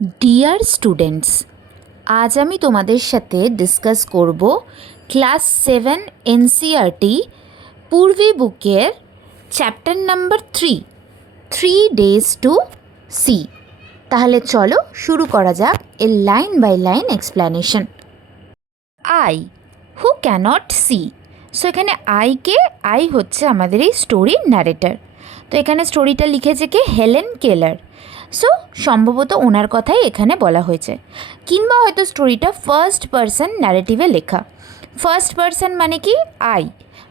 Dear students, আজ আমি তোমাদের সাথে ডিসকাস করব ক্লাস 7 এনসিইআরটি পূর্বী বুকের chapter number 3 days to see. তাহলে চলো শুরু করা যাক এর line by line explanation. I who cannot see. So এখানে আই হচ্ছে আমাদের এই স্টোরির ন্যারেটার। তো এখানে স্টোরিটা লিখেছে কে? Helen Keller. সো সম্ভবত ওনার কথাই এখানে বলা হয়েছে, কিংবা হয়তো স্টোরিটা ফার্স্ট পারসন ন্যারেটিভে লেখা। ফার্স্ট পারসন মানে কি? আই,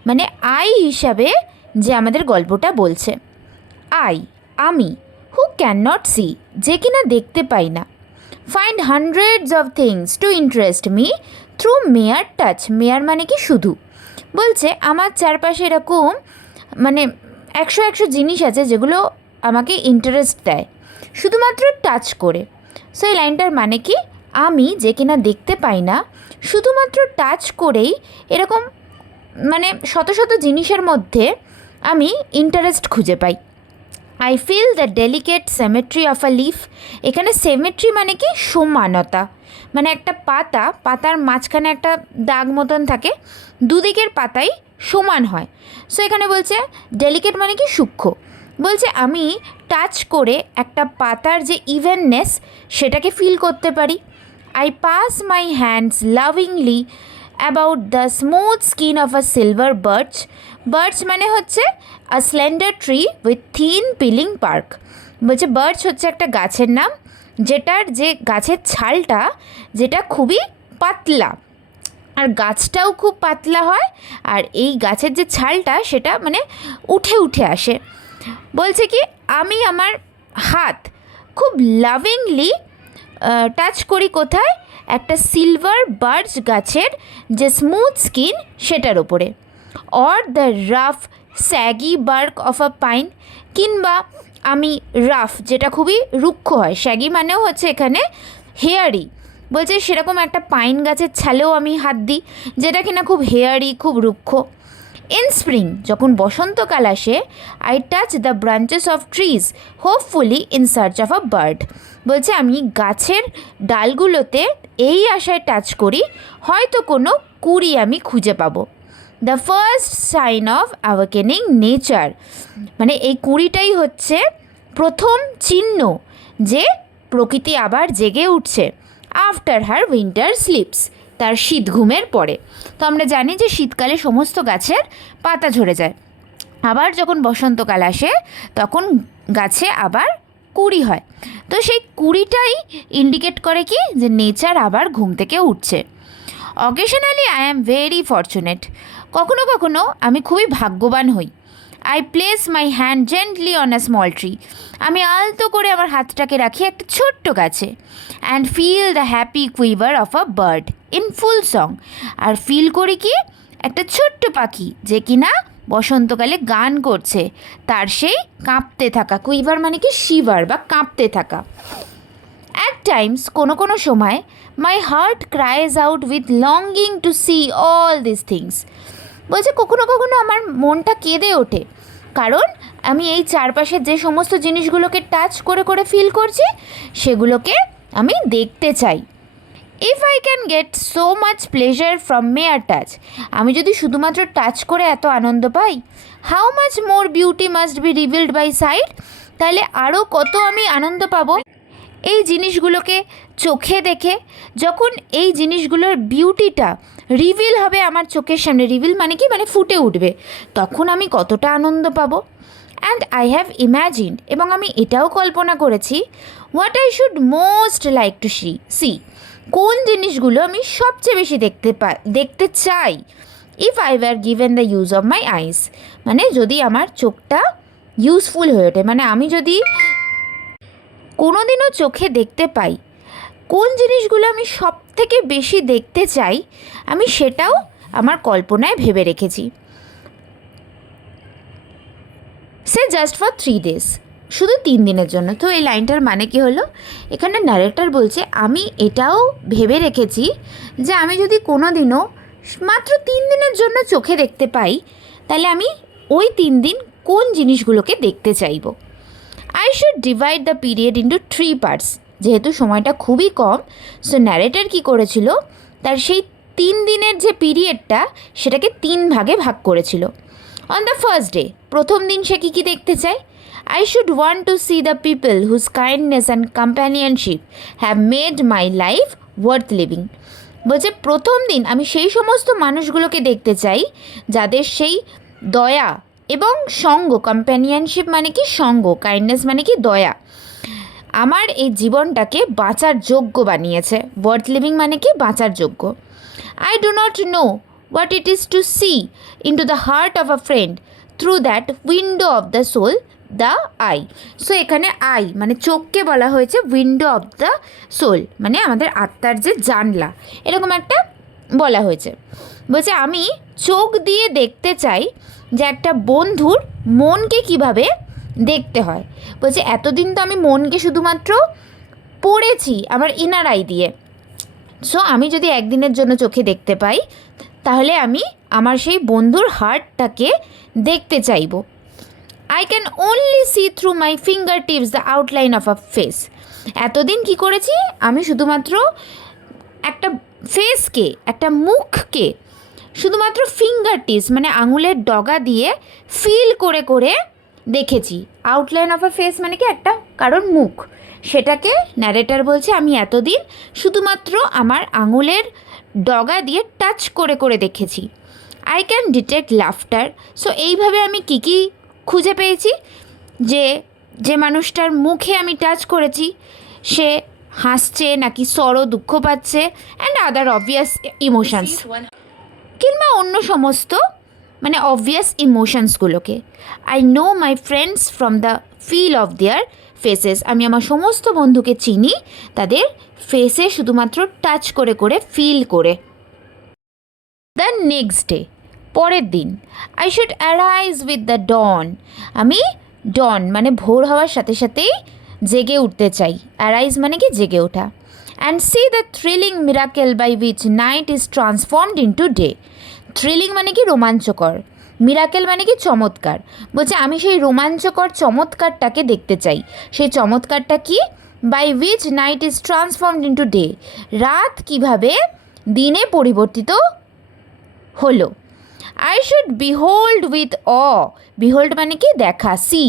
মানে আই হিসাবে যে আমাদের গল্পটা বলছে। আমি, হু ক্যান নট সি, যে কিনা দেখতে পাই না। Find hundreds of things to interest me through mere touch. Mere মানে কি? শুধু। বলছে আমার চারপাশে এরকম মানে একশো জিনিস আছে যেগুলো আমাকে ইন্টারেস্ট দেয় শুধুমাত্র টাচ করে। সো এই লাইনটার মানে কি? আমি যে কিনা দেখতে পাই না, শুধুমাত্র টাচ করেই এরকম মানে শত শত জিনিসের মধ্যে আমি ইন্টারেস্ট খুঁজে পাই। I feel the delicate symmetry of a leaf. এখানে সিমেট্রি মানে কি? সমানতা। মানে একটা পাতার মাঝখানে একটা দাগ মতন থাকে, দুদিকের পাতাই সমান হয়। সো এখানে বলছে ডেলিকেট মানে কি? সূক্ষ্ম। বলছে আমি টাচ করে একটা পাতার যে ইভেননেস সেটাকে ফিল করতে পারি। I pass my hands lovingly about the smooth skin of a silver birch. Birch মানে হচ্ছে a slender tree with thin peeling bark. বলছে বার্চ হচ্ছে একটা গাছের নাম, যেটার যে গাছের ছালটা যেটা খুবই পাতলা, আর গাছটাও খুব পাতলা হয়, আর এই গাছের যে ছালটা সেটা মানে উঠে উঠে আসে। বলছে কি আমি আমার হাত খুব লাভিংলি টাচ করি কোথায়? একটা সিলভার বার্চ গাছের যে স্মুথ স্কিন সেটার ওপরে। Or the rough shaggy bark of a pine, কিংবা আমি রাফ যেটা খুবই রুক্ষ হয়, স্যাগি মানেও হচ্ছে এখানে হেয়ারি। বলছে সেরকম একটা পাইন গাছের ছালেও আমি হাত দিই যেটা কিনা খুব হেয়ারি, খুব রুক্ষ। ইন স্প্রিং, যখন বসন্তকাল আসে, I touch the branches of trees hopefully in search of a bird. বলছে আমি গাছের ডালগুলোতে এই আশায় টাচ করি হয়তো কোনো কুড়ি আমি খুঁজে পাবো। The first sign of awakening nature, মানে এই কুড়িটাই হচ্ছে প্রথম চিহ্ন যে প্রকৃতি আবার জেগে উঠছে। আফটার হার উইন্টার স্লিপস, তার শীত ঘুমের পরে। তো আমরা জানি যে শীতকালে সমস্ত গাছের পাতা ঝরে যায়, আবার যখন বসন্তকাল আসে তখন গাছে আবার কুড়ি হয়। তো সেই কুড়িটাই ইন্ডিকেট করে কি? যে নেচার আবার ঘুম থেকে উঠছে। Occasionally I am very fortunate, কখনো কখনো আমি খুবই ভাগ্যবান হই। I place my hand gently on a small tree, আমি আলতো করে আমার হাতটাকে রাখি একটা ছোট্ট গাছে। And feel the happy quiver of a bird in full song, আর ফিল করি কি? একটা ছোট্ট পাখি যে কিনা বসন্তকালে গান করছে, তার সেই কাঁপতে থাকা, কুইভার মানে কি? শিভার বা কাঁপতে থাকা। অ্যাট টাইমস, কোনো সময়, my heart cries out with longing to see all this things. বলছে কখনো কখনো আমার মনটা কেঁদে ওঠে, কারণ আমি এই চারপাশের যে সমস্ত জিনিসগুলোকে টাচ করে করে ফিল করছি সেগুলোকে আমি দেখতে চাই। If I can get so much pleasure from mere touch, আমি যদি শুধুমাত্র টাচ করে এত আনন্দ পাই, how much more beauty must be revealed by sight, তাহলে আরও কত আমি আনন্দ পাবো এই জিনিসগুলোকে চোখে দেখে। যখন এই জিনিসগুলোর বিউটিটা রিভিল হবে আমার চোখের সামনে, রিভিল মানে কি? মানে ফুটে উঠবে, তখন আমি কতটা আনন্দ পাবো। অ্যান্ড আই হ্যাভ ইম্যাজিনড, এবং আমি এটাও কল্পনা করেছি, what I should most like to see, কোন জিনিসগুলো আমি সবচেয়ে বেশি দেখতে চাই। If I were given the use of my eyes, মানে যদি আমার চোখটা ইউজফুল হয়ে ওঠে, মানে আমি যদি কোনো দিনও চোখে দেখতে পাই, কোন জিনিসগুলো আমি সব থেকে বেশি দেখতে চাই আমি সেটাও আমার কল্পনায় ভেবে রেখেছি। সে জাস্ট ফর 3 days, শুধু 3 দিনের জন্য। তো এই লাইনটার মানে কি হলো? এখানে ন্যারেটর বলছে আমি এটাও ভেবে রেখেছি যে আমি যদি কোনো দিনও মাত্র 3 দিনের জন্য চোখে দেখতে পাই, তাহলে আমি ওই 3 দিন কোন জিনিসগুলোকে দেখতে চাইব। I should divide the period into 3 parts. যেহেতু সময়টা খুবই কম, সো ন্যারেটার কী করেছিল, তার সেই 3 দিনের যে পিরিয়ডটা সেটাকে 3 ভাগে ভাগ করেছিল। অন দ্য ফার্স্ট ডে, প্রথম দিন সে কী কী দেখতে চায়? I should want to see the people whose kindness and companionship have made my life worth living. বলছে প্রথম দিন আমি সেই সমস্ত মানুষগুলোকে দেখতে চাই যাদের সেই দয়া এবং সঙ্গ, কম্প্যানিয়নশিপ মানে কি সঙ্গ, কাইন্ডনেস মানে কি দয়া, আমার এই জীবনটাকে বাঁচার যোগ্য বানিয়েছে। ওয়ার্থ লিভিং মানে কি বাঁচার যোগ্য। I do not know what it is to see into the heart of a friend through that window of the soul, the I. So এখানে আই মানে চোখকে বলা হয়েছে উইন্ডো অফ দ্য সোল, মানে আমাদের আত্মার যে জানলা, এরকম একটা বলা হয়েছে। বলছে আমি চোখ দিয়ে দেখতে চাই যে একটা বন্ধুর মনকে কিভাবে দেখতে হয়। বলছে এতদিন তো আমি মনকে শুধুমাত্র পড়েছি আমার ইনার আই দিয়ে, সো আমি যদি একদিনের জন্য চোখে দেখতে পাই তাহলে আমি আমার সেই বন্ধুর হার্টটাকে দেখতে চাইবো। I can only see through my fingertips the outline of a face. এতদিন কি করেছি, আমি শুধুমাত্র একটা ফেসকে, একটা মুখকে শুধুমাত্র ফিঙ্গার টিপস মানে আঙুলের ডগা দিয়ে ফিল করে করে দেখেছি। আউটলাইন অফ আ ফেস মানে কি একটা কারণ মুখ, সেটাকে ন্যারেটার বলছে আমি এতদিন শুধুমাত্র আমার আঙুলের ডগা দিয়ে টাচ করে করে দেখেছি। I can detect laughter. So এইভাবে আমি কী কী খুঁজে পেয়েছি, যে যে মানুষটার মুখে আমি টাচ করেছি সে হাসছে নাকি সরো দুঃখ পাচ্ছে, অ্যান্ড আদার অবভিয়াস ইমোশনস, কিংবা অন্য সমস্ত মানে অবভিয়াস ইমোশনসগুলোকে। I know my friends from the feel of their faces. আমি আমার সমস্ত বন্ধুকে চিনি তাদের ফেসে শুধুমাত্র টাচ করে করে ফিল করে। দ্য নেক্সট ডে, পরের দিন, I should arise with the dawn. আমি ডন মানে ভোর হওয়ার সাথে সাথেই জেগে উঠতে চাই। অ্যারাইজ মানে কি জেগে ওঠা। And see the thrilling miracle by which night is transformed into day. Thrilling মানে কি রোমাঞ্চকর, মিরাকেল মানে কি চমৎকার। বলছে আমি সেই রোমাঞ্চকর চমৎকারটাকে দেখতে চাই। সেই চমৎকারটা কি? By which night is transformed into day, রাত কিভাবে দিনে পরিবর্তিত হলো। I should behold with awe. Behold মানে কি দেখা, সি।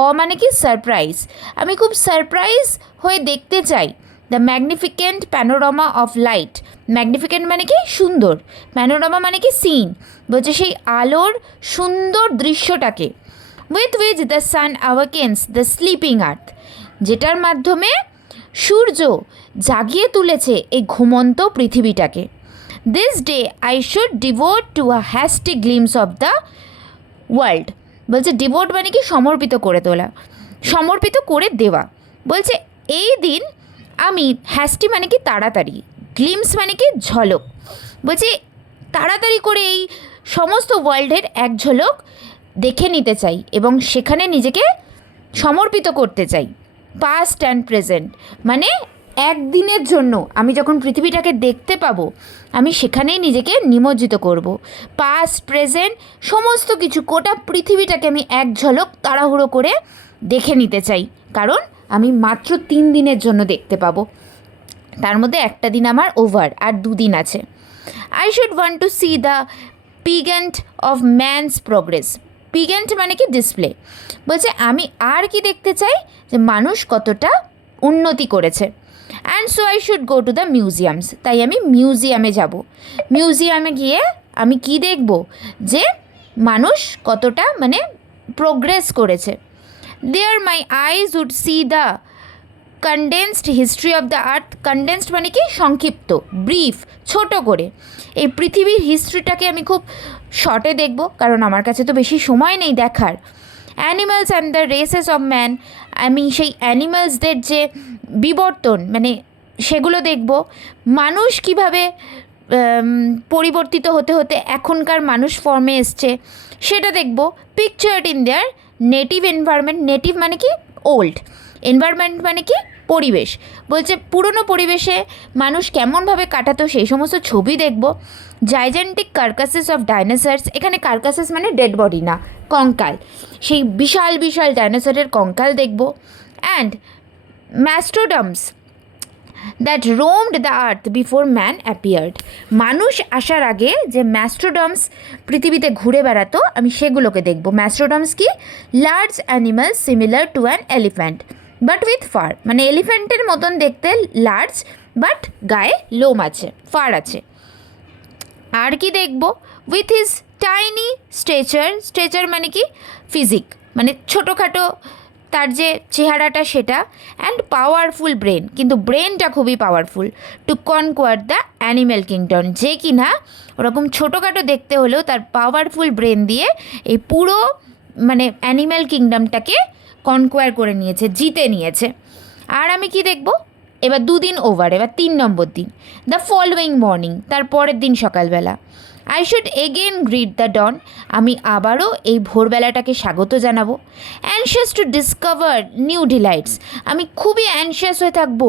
অ মানে কি সারপ্রাইজ। আমি খুব সারপ্রাইজ হয়ে দেখতে চাই দ্য ম্যাগনিফিকেন্ট প্যানোরামা অফ লাইট। ম্যাগনিফিকেন্ট মানে কি সুন্দর, প্যানোরামা মানে কি সিন। বলছে সেই আলোর সুন্দর দৃশ্যটাকে। With which the sun awakens the sleeping earth, যেটার মাধ্যমে সূর্য জাগিয়ে তুলেছে এই ঘুমন্ত পৃথিবীটাকে। This day I should devote to a hasty glimpse of the world. বলছে ডিভোট মানে কি সমর্পিত করে তোলা, সমর্পিত করে দেওয়া। বলছে এই দিন আমি, হ্যাস্টি মানে কি তাড়াতাড়ি, গ্লিমস মানে কি ঝলক। বলছে তাড়াতাড়ি করে এই সমস্ত ওয়ার্ল্ডের এক ঝলক দেখে নিতে চাই এবং সেখানে নিজেকে সমর্পিত করতে চাই। পাস্ট অ্যান্ড প্রেজেন্ট মানে একদিনের জন্য আমি যখন পৃথিবীটাকে দেখতে পাবো আমি সেখানেই নিজেকে নিমজ্জিত করব। পাস্ট প্রেজেন্ট সমস্ত কিছু, গোটা পৃথিবীটাকে আমি এক ঝলক তাড়াহুড়ো করে দেখে নিতে চাই, কারণ আমি মাত্র 3 দিনের জন্য দেখতে পাবো। তার মধ্যে একটা দিন আমার ওভার, আর 2 দিন আছে। I should want to see the pageant of man's progress. Pageant মানে কি ডিসপ্লে। বলছে আমি আর কি দেখতে চাই, যে মানুষ কতটা উন্নতি করেছে। And so I should go to the museums. তাই আমি মিউজিয়ামে যাব। মিউজিয়ামে গিয়ে আমি কি দেখব, যে মানুষ কতটা মানে প্রোগ্রেস করেছে। There my eyes would see the condensed history of the earth. Condensed মানে কি সংক্ষিপ্ত, ব্রিফ, ছোট করে। এই পৃথিবীর হিস্ট্রিটাকে আমি খুব শর্টে দেখব, কারণ আমার কাছে তো বেশি সময় নেই দেখার। Animals and the races of man. আমি সেই অ্যানিমালসদের যে বিবর্তন মানে সেগুলো দেখব। মানুষ কিভাবে পরিবর্তিত হতে হতে এখনকার মানুষ ফর্মে এসছে সেটা দেখব। Pictured in their native environment. Native মানে কি ওল্ড, এনভায়রনমেন্ট মানে কি পরিবেশ। বলছে পুরনো পরিবেশে মানুষ কেমনভাবে কাটাতো সেই সমস্ত ছবি দেখব। জাইজেন্টিক কার্কাসেস অফ ডাইনোসরস। এখানে কার্কাসেস মানে ডেড বডি না, কঙ্কাল। সেই বিশাল বিশাল ডাইনোসরের কঙ্কাল দেখব। And mastodons that roamed the earth before man appeared. মানুষ আসার আগে যে ম্যাস্ট্রোডমস পৃথিবীতে ঘুরে বেড়াতো, আমি সেগুলোকে দেখব। ম্যাস্ট্রোডমস কি? Large animal similar to an elephant but with fur, মানে এলিফ্যান্টের মতন দেখতে লার্জ, বাট গায়ে লোম আছে, ফার আছে। আর কি দেখব? With his tiny stretcher, stretcher মানে কি? ফিজিক, মানে ছোটোখাটো তার যে চেহারাটা সেটা, অ্যান্ড পাওয়ারফুল ব্রেন, কিন্তু ব্রেনটা খুবই powerful, to conquer the animal kingdom, যে কি না ওরকম ছোটোখাটো দেখতে হলেও তার পাওয়ারফুল ব্রেন দিয়ে এই পুরো মানে অ্যানিম্যাল কিংডমটাকে কনকোয়ার করে নিয়েছে, জিতে নিয়েছে। আর আমি কি দেখব? এবার 2 দিন ওভার, এবার 3 নম্বর দিন। দ্য ফলোয়িং মর্নিং, তার পরের দিন সকালবেলা। I should again greet the dawn, আমি আবারও এই ভোরবেলাটাকে স্বাগত জানাবো। Anxious to discover new delights, আমি খুবই অ্যানশিয়াস হয়ে থাকবো,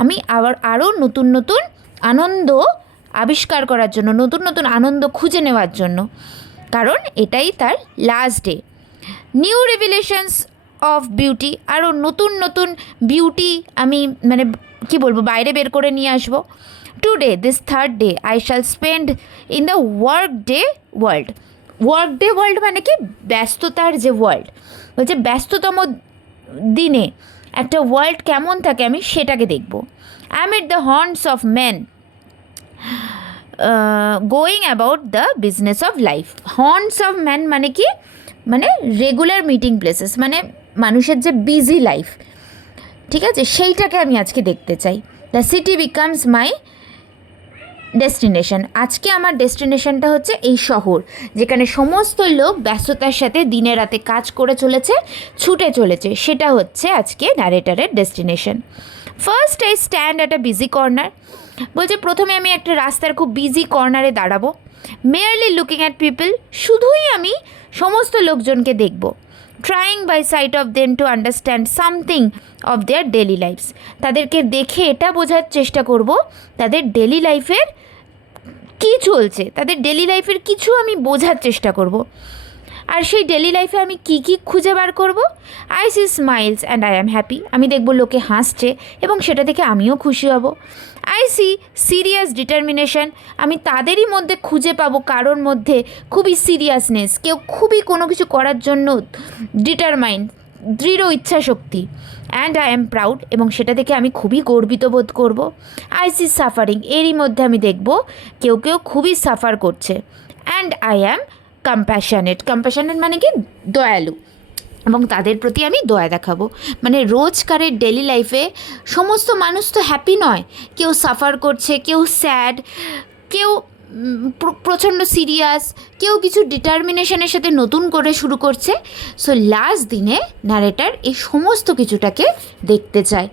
আমি আরও নতুন নতুন আনন্দ আবিষ্কার করার জন্য, নতুন নতুন আনন্দ খুঁজে নেওয়ার জন্য, কারণ এটাই তার last day. New revelations of beauty, আরও নতুন নতুন বিউটি আমি মানে কি বলবো, বাইরে বের করে নিয়ে আসবো। Today this third day I shall spend in the work day world. Work day world মানে কি? ব্যস্ততার যে ওয়ার্ল্ড, বলছে ব্যস্ততম দিনে একটা ওয়ার্ল্ড কেমন থাকে আমি সেটাকে দেখব। অ্যামিড দ্য হর্নস of men going about the business of life. হর্নস অফ ম্যান মানে কি? মানে রেগুলার মিটিং প্লেসেস, মানে মানুষের যে বিজি লাইফ, ঠিক আছে, সেইটাকে আমি আজকে দেখতে চাই। The city becomes my destination, আজকে আমার ডেস্টিনেশনটা হচ্ছে এই শহর, যেখানে সমস্ত লোক ব্যস্ততার সাথে দিনে রাতে কাজ করে চলেছে, ছুটে চলেছে, সেটা হচ্ছে আজকে ন্যারেটারের destination. First I stand at a busy corner, বলছে প্রথমে আমি একটা রাস্তার খুব বিজি কর্নারে দাঁড়াবো। মেয়ারলি লুকিং অ্যাট পিপল, শুধুই আমি সমস্ত লোকজনকে দেখব। Trying by sight of them to understand something of their daily lives, তাদেরকে দেখে এটা বোঝার চেষ্টা করব তাদের ডেলি লাইফের কী চলছে, তাদের ডেলি লাইফের কিছু আমি বোঝার চেষ্টা করব। আর সেই ডেলি লাইফে আমি কি কি খুঁজে বার করব? I see smiles and I am happy, আমি দেখব লোকে হাসছে এবং সেটা দেখে আমিও খুশি হব। আই সি সিরিয়াস ডিটারমিনেশন, আমি তাদেরই মধ্যে খুঁজে পাবো কারোর মধ্যে খুবই সিরিয়াসনেস, কেউ খুবই কোনো কিছু করার জন্য ডিটারমাইন্ড, দৃঢ় ইচ্ছাশক্তি। অ্যান্ড আই অ্যাম প্রাউড, এবং সেটা দেখে আমি খুবই গর্বিত বোধ করব। আই সি সাফারিং, এরই মধ্যে আমি দেখব কেউ কেউ খুবই সাফার করছে। And I am compassionate, compassionate মানে কি? দয়ালু, এবং তাদের প্রতি আমি দয়া দেখাবো। মানে রোজকারের ডেলি লাইফে সমস্ত মানুষ তো হ্যাপি নয়, কেউ সাফার করছে, কেউ স্যাড, কেউ প্রচণ্ড সিরিয়াস, কেউ কিছু ডিটারমিনেশনের সাথে নতুন করে শুরু করছে। সো লাস্ট দিনে ন্যারেটার এই সমস্ত কিছুটাকে দেখতে চায়।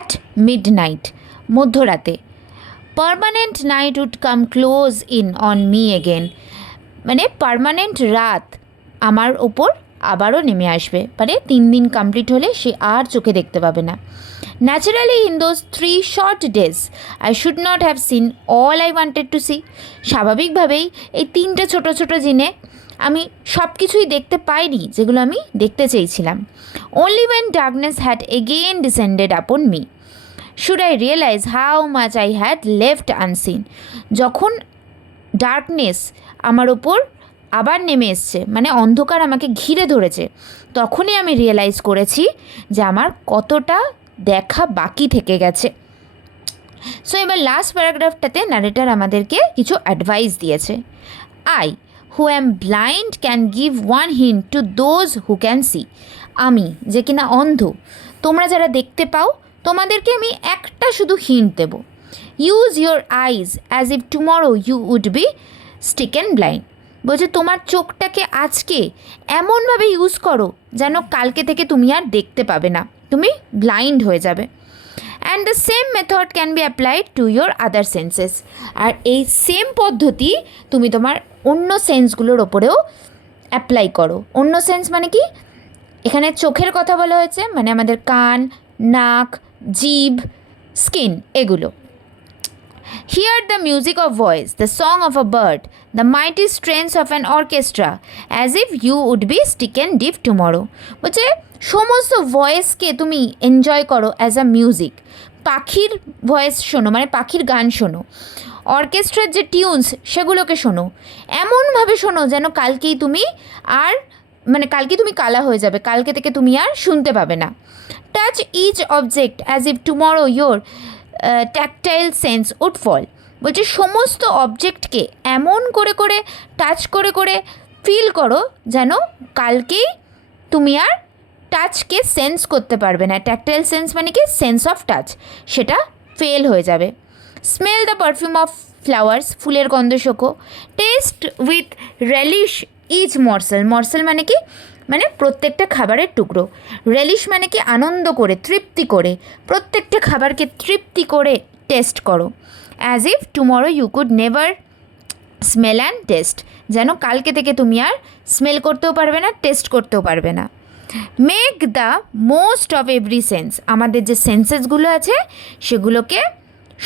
অ্যাট মিড নাইট, মধ্যরাতে। Permanent night would come close in on me again, মানে পার্মানেন্ট রাত আমার ওপর আবারও নেমে আসবে, মানে 3 দিন কমপ্লিট হলে সে আর চোখে দেখতে পাবে না। Naturally in those 3 short days I should not have seen all I wanted to see, স্বাভাবিকভাবেই এই 3টে ছোটো ছোটো দিনে আমি সব কিছুই দেখতে পাইনি যেগুলো আমি দেখতে চেয়েছিলাম। Only when darkness had again descended upon me should I realise how much I had left unseen, যখন ডার্কনেস আমার ওপর আবার নেমে এসছে, মানে অন্ধকার আমাকে ঘিরে ধরেছে, তখনই আমি রিয়েলাইজ করেছি যে আমার কতটা দেখা বাকি থেকে গেছে। সো এবার লাস্ট প্যারাগ্রাফটাতে ন্যারেটার আমাদেরকে কিছু অ্যাডভাইস দিয়েছে। I who am blind can give one hint to those who can see, আমি যে কিনা অন্ধ, তোমরা যারা দেখতে পাও তোমাদেরকে আমি একটা শুধু হিন্ট দেব। Use your eyes as if tomorrow you would be stricken blind, বলছে তোমার চোখটাকে আজকে এমনভাবে ইউজ করো যেন কালকে থেকে তুমি আর দেখতে পাবে না, তুমি ব্লাইন্ড হয়ে যাবে। And the same method can be applied to your other senses, আর এই সেম পদ্ধতি তুমি তোমার অন্য সেন্সগুলোর ওপরেও অ্যাপ্লাই করো। অন্য সেন্স মানে কি? এখানে চোখের কথা বলা হয়েছে, মানে আমাদের কান, নাক, জিভ, স্কিন, এগুলো। Hear the music of voice, the song of a bird, the mighty strains of an orchestra, as if you would be stricken deaf tomorrow. বলছে সমস্ত ভয়েসকে তুমি এনজয় করো অ্যাজ আ মিউজিক, পাখির ভয়েস শোনো, মানে পাখির গান শোনো, অর্কেস্ট্রার যে টিউনস সেগুলোকে শোনো, এমনভাবে শোনো যেন কালকেই তুমি আর মানে কালকে তুমি কালা হয়ে যাবে, কালকে থেকে তুমি আর শুনতে পাবে না। Touch each object as if tomorrow your tactile sense would fail. বলছে সমস্ত অবজেক্টকে এমন করে করে টাচ করে করে ফিল করো যেন কালকেই তুমি আর টাচকে সেন্স করতে পারবে না। ট্যাকটাইল সেন্স মানে কি, সেন্স অফ টাচ, সেটা ফেল হয়ে যাবে। Smell the perfume of flowers, ফুলের গন্ধ শোকো। টেস্ট উইথ রেলিশ ইচ মরসেল, মরসেল মানে কি, মানে প্রত্যেকটা খাবারের টুকরো। রেলিশ মানে কি, আনন্দ করে, তৃপ্তি করে, প্রত্যেকটা খাবারকে তৃপ্তি করে টেস্ট করো। As if tomorrow you could never smell and taste, যেন কালকে থেকে তুমি আর স্মেল করতেও পারবে না, টেস্ট করতেও পারবে না। Make the most of every sense, আমাদের যে সেন্সেসগুলো আছে সেগুলোকে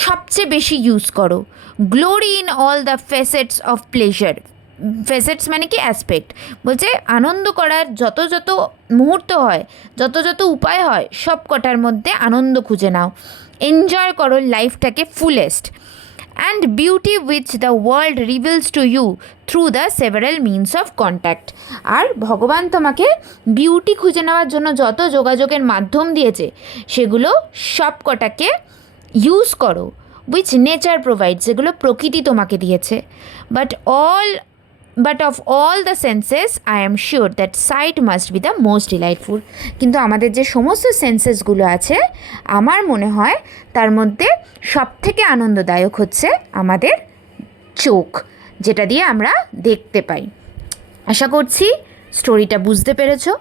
সবচেয়ে বেশি ইউজ করো। Glory in all the facets of pleasure, facets মানে কি, অ্যাসপেক্ট। বলছে আনন্দ করার যত যত মুহূর্ত হয়, যত যত উপায় হয়, সব কটার মধ্যে আনন্দ খুঁজে নাও। এনজয় করো লাইফটাকে fullest. And beauty which the world reveals to you through the several means of contact, আর ভগবান তোমাকে বিউটি খুঁজে নেওয়ার জন্য যত যোগাযোগের মাধ্যম দিয়েছে সেগুলো সব কটাকে ইউজ করো। উইচ নেচার প্রোভাইড, যেগুলো প্রকৃতি তোমাকে দিয়েছে। But of all the senses I am sure that sight must be the most delightful, কিন্তু আমাদের যে সমস্ত সেন্সেসগুলো আছে আমার মনে হয় তার মধ্যে সবথেকে আনন্দদায়ক হচ্ছে আমাদের চোখ, যেটা দিয়ে আমরা দেখতে পাই। আশা করছি স্টোরিটা বুঝতে পেরেছো।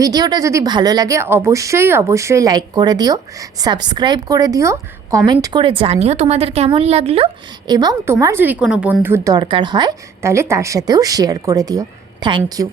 ভিডিওটা যদি ভালো লাগে অবশ্যই অবশ্যই লাইক করে দিও, সাবস্ক্রাইব করে দিও, কমেন্ট করে জানিও তোমাদের কেমন লাগলো, এবং তোমার যদি কোনো বন্ধুর দরকার হয় তাহলে তার সাথেও শেয়ার করে দিও। Thank you.